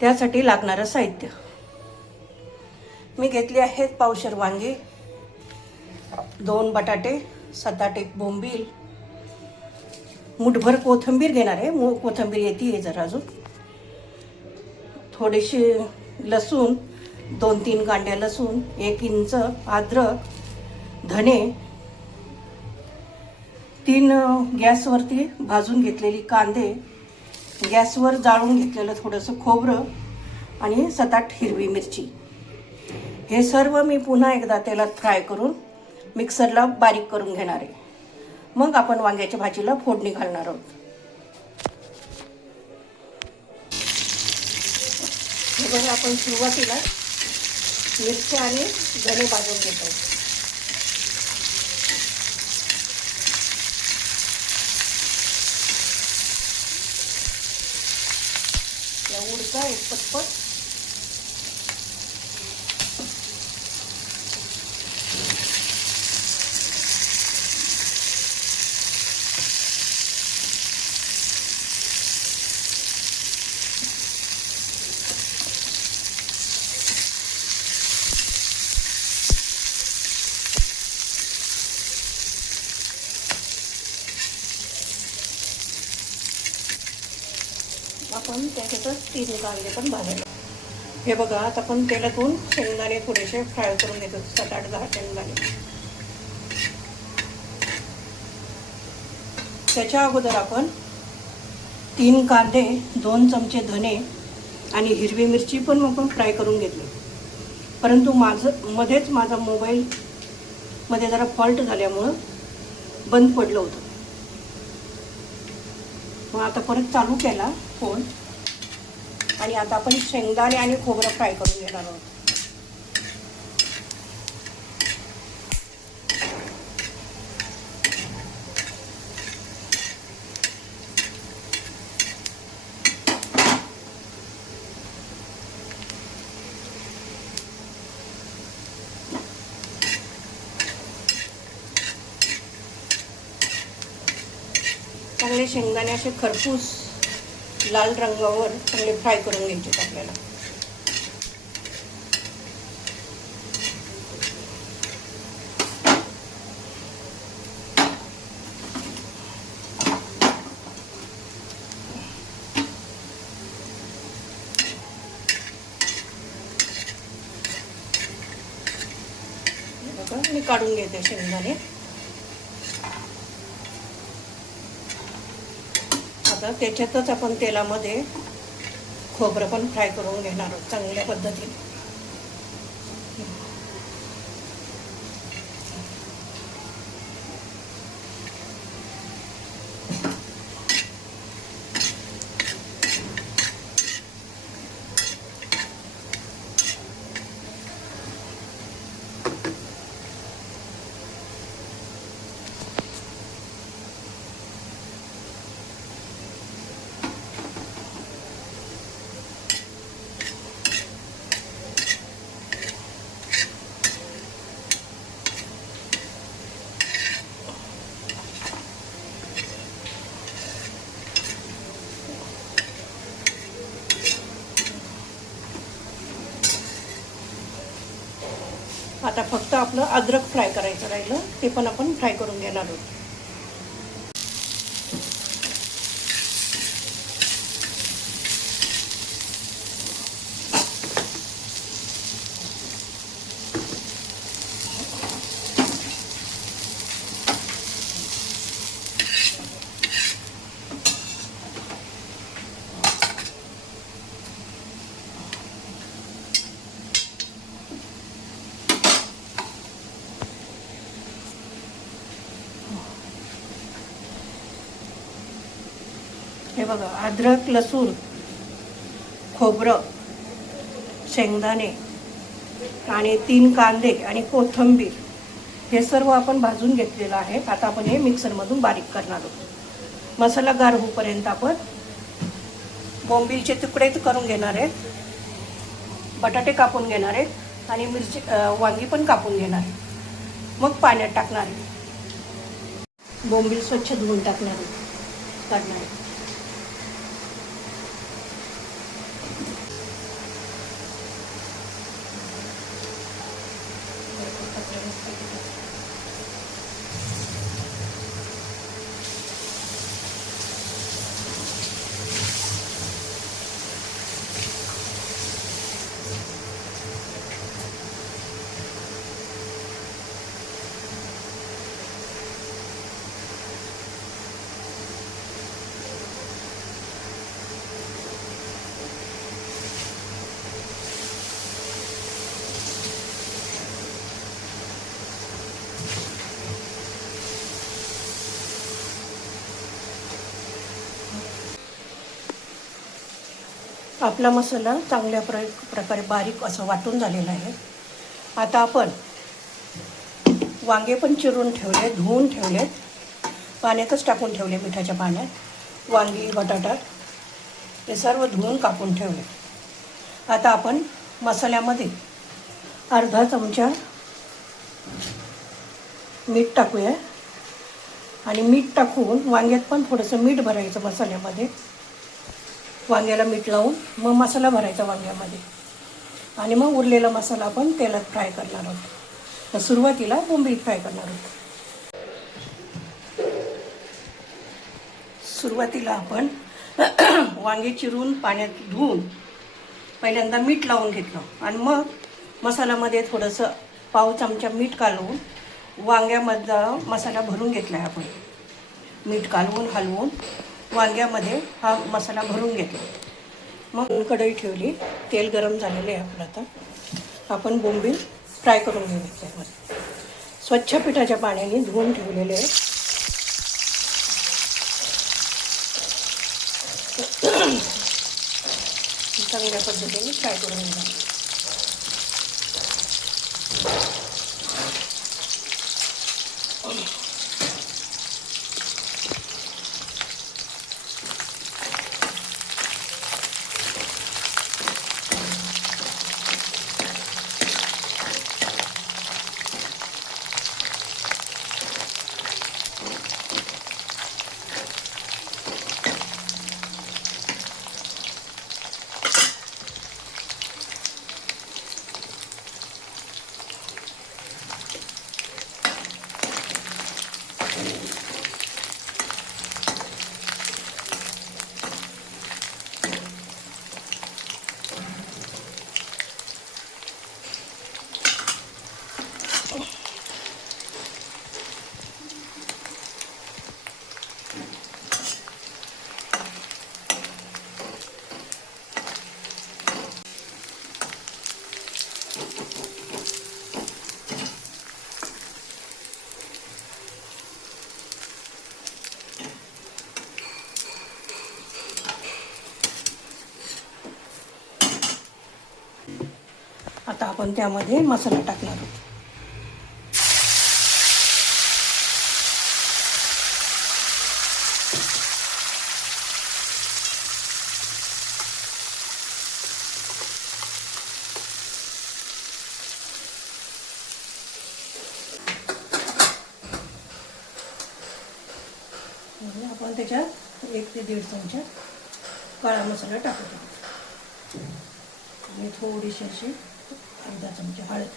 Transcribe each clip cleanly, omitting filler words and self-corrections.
त्यासाठी लागणारं साहित्य मी घेतले आहेत. पावशेर वांगी, 2 बटाटे, 7-8 एक बोंबील, मुठभर कोथिंबीर घेणार आहे. कोथिंबीर येते जरा अजून, थोडीशी लसूण, 2-3 कांड्या लसूण, 1 इंच अद्रक, धने, 3 गॅसवरती भाजून घेतलेली कांदे, गॅसवर जाळून घेतलेलं थोडंसं खोबरं आणि 7-8 हिरवी मिरची. हे सर्व मी पुन्हा एकदा तेलात फ्राय करून मिक्सरला बारीक करून घेणार आहे. मग आपण वांग्याच्या भाजीला फोडणी घालणार आहोत. हे बघा, आपण सुरुवातीला मिरच्या आणि धने भाजून घेतो. या उडका एक पटपट आपण त्याच्यातच 3 कांदे पण भाजायला. हे बघा, आता आपण तेलातून शेंगदाणे थोडेसे फ्राय करून घेतो. 7-8-10 शेंगदाणे. त्याच्या अगोदर आपण 3 कांदे, 2 चमचे धने आणि हिरवी मिरची पण आपण फ्राय करून घेतली. परंतु मध्येच माझा मोबाईल मध्ये जरा फॉल्ट झाल्यामुळं बंद पडलं होतं. मग आता परत चालू केला फोन आणि आता आपण शेंगदाणे आणि खोबरं फ्राय करून घेणार आहोत. चांगले शेंगदाणे असे खरपूस लाल रंगावर चांगले फ्राय करून घ्यायचे आपल्याला. बघा, मी काढून घेते शेंगदाणे. आता त्याच्यातच आपण तेलामध्ये खोबरं पण फ्राय करून घेणार आहोत चांगल्या पद्धतीने. आता फक्त आपलं अद्रक फ्राय करायचं राहिलं, ते पण आपण फ्राय करून घेणार आहोत. हे बघा, अद्रक, लसूण, खोबरं, शेंगदाणे आणि 3 कांदे आणि कोथिंबीर हे सर्व आपण भाजून घेतलेलं आहे. आता आपण हे मिक्सरमधून बारीक करणार आहोत. मसाला गार होईपर्यंत आपण बोंबीलचे तुकडे करून घेणार आहेत, बटाटे कापून घेणार आहेत आणि वांगी पण कापून घेणार आहे. मग पाण्यात टाकणार आहे. बोंबील स्वच्छ धुवून टाकणार आहे, काढणार आहे. आपला मसाला चांगल्या प्रकारे बारीक असं वाटून झालेला आहे. आता आपण वांगे पण चिरून ठेवले, धुवून ठेवले, पाण्यातच टाकून ठेवले मिठाच्या पाण्यात. वांगी, बटाटा हे सर्व धुवून कापून ठेवले. आता आपण मसाल्यामध्ये अर्धा चमचा मीठ टाकूया आणि मीठ टाकून वांग्यात पण थोडंसं मीठ भरायचं मसाल्यामध्ये. वांग्याला मीठ लावून मग मसाला भरायचा वांग्यामध्ये आणि मग उरलेला मसाला आपण तेलात फ्राय करणार आहोत. तर सुरुवातीला बोंबील फ्राय करणार आहोत. सुरुवातीला आपण वांगे चिरून पाण्यात धुवून पहिल्यांदा मीठ लावून घेतलं आणि मग मसाल्यामध्ये थोडंसं पाव चमचा मीठ कालवून वांग्यामधला मसाला भरून घेतला आहे आपण. मीठ कालवून हलवून वांग्यामध्ये हा मसाला भरून घेतला. मग कढई ठेवली, तेल गरम झालेले आहे आपलं. आता आपण बोंबील फ्राय करून घेऊ. त्यामध्ये स्वच्छ पिठाच्या पाण्याने धुवून ठेवलेले आहे. चांगल्या पद्धतीने फ्राय करून घ्या. आता आपण त्यामध्ये मसाला टाकणार आहोत. आपण त्याच्यात 1 ते 1.5 चमचा काळा मसाला टाकतो आणि थोडीशी अशी अर्धा चमचा हळद.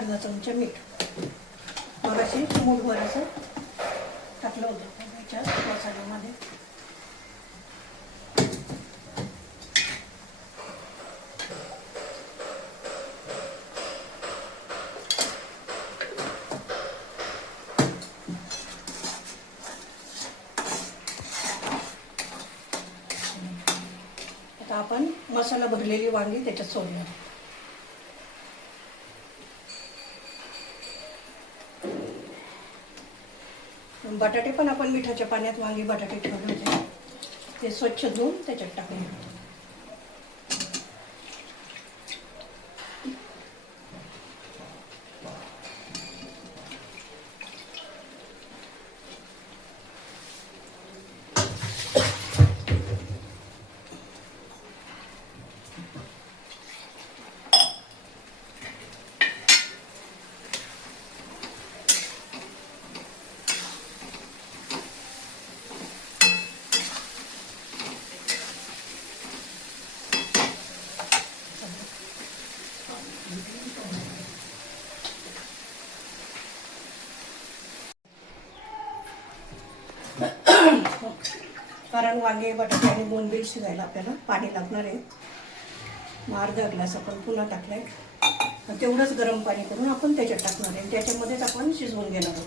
अर्धा चमचा मीठ. मगाशी मूठभर असं टाकलं होतं त्याच्या मसाल्यामध्ये. आता आपण मसाला भरलेली वांगी त्याच्यात सोडणार. बटाटे पण आपण मिठाच्या पाण्यात वांगी बटाटे ठेवले होते, ते स्वच्छ धुवून त्याच्यात टाकले. कारण वांगे बटाटे आणि बोंबील शिजायला आपल्याला पाणी लागणार आहे. मग अर्धा ग्लास आपण पुन्हा टाकलाय. तेवढंच गरम पाणी करून आपण त्याच्यात टाकणार आहे. त्याच्यामध्येच आपण शिजवून घेणार आहोत.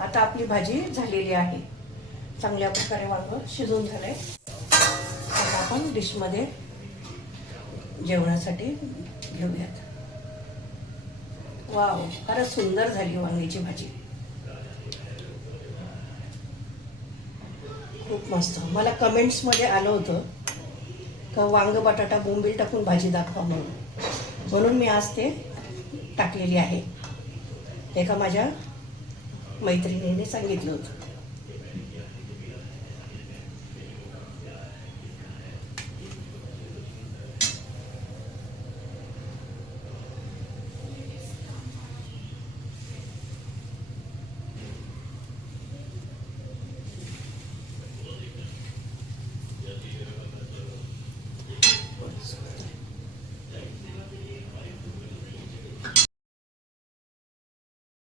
आता आपली भाजी झालेली आहे. चांगल्या प्रकारे वांग शिजून झालंय. आता आपण डिशमध्ये जेवणासाठी घेऊयात. वाव, फारच सुंदर झाली वांग्याची भाजी. खूप मस्त. मला कमेंट्समध्ये आलं होतं का वांग बटाटा बोंबील टाकून भाजी दाखवा म्हणून मी आज ते टाकलेली आहे. एका माझ्या मैत्रिणीने सांगितलं होतं.